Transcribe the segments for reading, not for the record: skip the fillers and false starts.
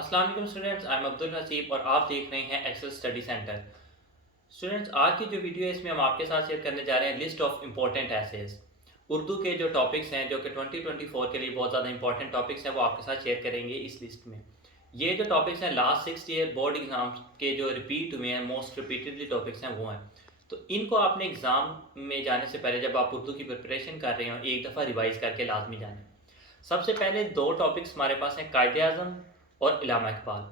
अस्सलाम वालेकुम students, I am Abdul Haseeb और आप देख रहे हैं एक्सेल स्टडी सेंटर। स्टूडेंट्स, आज की जो वीडियो है इसमें हम आपके साथ शेयर करने जा रहे हैं list of important essays. Urdu के जो टॉपिक्स हैं जो कि 2024 के लिए बहुत ज़्यादा इंपॉर्टेंट टॉपिक्स हैं वो आपके साथ शेयर करेंगे इस लिस्ट में। ये जो टॉपिक्स हैं लास्ट 6 ईयर बोर्ड एग्जाम्स के जो रिपीट हुए हैं, मोस्ट रिपीटेडली टॉपिक्स हैं वो हैं। तो इनको आपने एग्ज़ाम में जाने से पहले जब आप उर्दू की प्रिपरेशन कर रहे हो एक दफ़ा रिवाइज करके लाजमी जाने। सबसे पहले दो टॉपिक्स हमारे पास हैं, कायदे आज़म और इलामा इकबाल।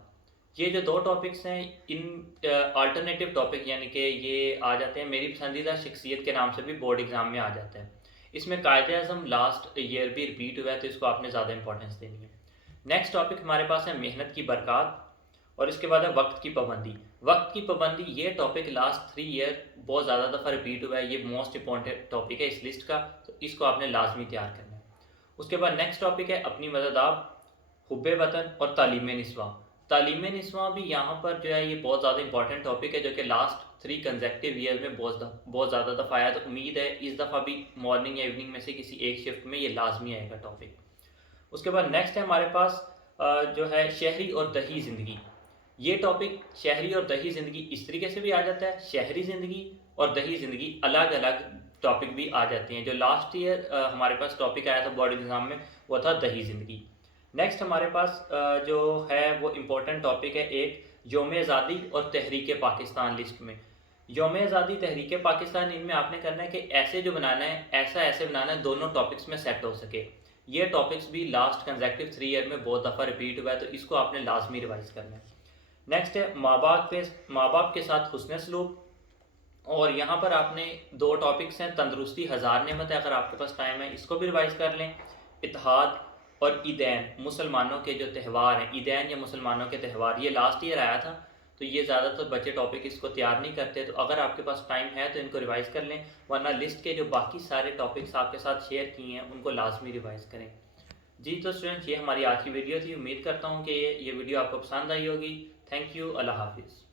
ये जो दो टॉपिक्स हैं इन अल्टरनेटिव टॉपिक यानी कि ये आ जाते हैं मेरी पसंदीदा शख्सियत के नाम से भी बोर्ड एग्जाम में आ जाता है। इसमें कायदे आज़म लास्ट ईयर भी रिपीट हुआ है तो इसको आपने ज़्यादा इंपॉर्टेंस देनी है। नेक्स्ट टॉपिक हमारे पास है मेहनत की बरकत और इसके बाद है वक्त की पाबंदी। वक्त की पाबंदी ये टॉपिक लास्ट 3 ईयर बहुत ज़्यादा दफ़ा रिपीट हुआ है, ये मोस्ट इंपॉर्टेंट टॉपिक है इस लिस्ट का, तो इसको आपने लाजमी तैयार करना है। उसके बाद नेक्स्ट टॉपिक है अपनी मदद आप, हुब्बे वतन और तालीम निस्वा। तालीम निस्वा भी यहाँ पर जो है ये बहुत ज़्यादा इंपॉर्टेंट टॉपिक है जो कि लास्ट 3 कंसेक्टिव ईयर में बहुत ज़्यादा दफ़ा आया, तो उम्मीद है इस दफ़ा भी मॉर्निंग या इवनिंग में से किसी एक शिफ्ट में ये लाजमी आएगा टॉपिक। उसके बाद नेक्स्ट है हमारे पास जो है शहरी और दही ज़िंदगी। ये टॉपिक शहरी और दही ज़िंदगी इस तरीके से भी आ जाता है, शहरी ज़िंदगी और दही ज़िंदगी अलग अलग टॉपिक भी आ जाती हैं। जो लास्ट ईयर हमारे पास टॉपिक आया था बोर्ड एग्ज़ाम में वो था दही ज़िंदगी। नेक्स्ट हमारे पास जो है वो इम्पोर्टेंट टॉपिक है एक, यौम आज़ादी और तहरीक पाकिस्तान लिस्ट में। यौम आज़ादी तहरीक पाकिस्तान, इनमें आपने करना है कि ऐसे जो बनाना है ऐसे बनाना है दोनों टॉपिक्स में सेट हो सके। ये टॉपिक्स भी लास्ट कंसेक्टिव 3 ईयर में बहुत दफ़ा रिपीट हुआ है तो इसको आपने लाजमी रिवाइज करना है। नेक्स्ट है माँ बाप के साथ हुस्न सलूक, और यहाँ पर आपने दो टॉपिक्स हैं, तंदरुस्ती हज़ार नेमत है, अगर आपके पास टाइम है इसको भी रिवाइज कर लें। इत्तेहाद और ईदैन, मुसलमानों के जो त्यौहार हैं, ईदैन या मुसलमानों के त्यौहार, ये लास्ट ईयर आया था तो ये ज़्यादातर बच्चे टॉपिक इसको तैयार नहीं करते, तो अगर आपके पास टाइम है तो इनको रिवाइज़ कर लें, वरना लिस्ट के जो बाकी सारे टॉपिक्स आपके साथ शेयर किए हैं उनको लाजमी रिवाइज़ करें। जी तो स्टूडेंट्स, ये हमारी आज की वीडियो थी। उम्मीद करता हूँ कि ये वीडियो आपको पसंद आई होगी। थैंक यू, अल्लाह हाफिज़।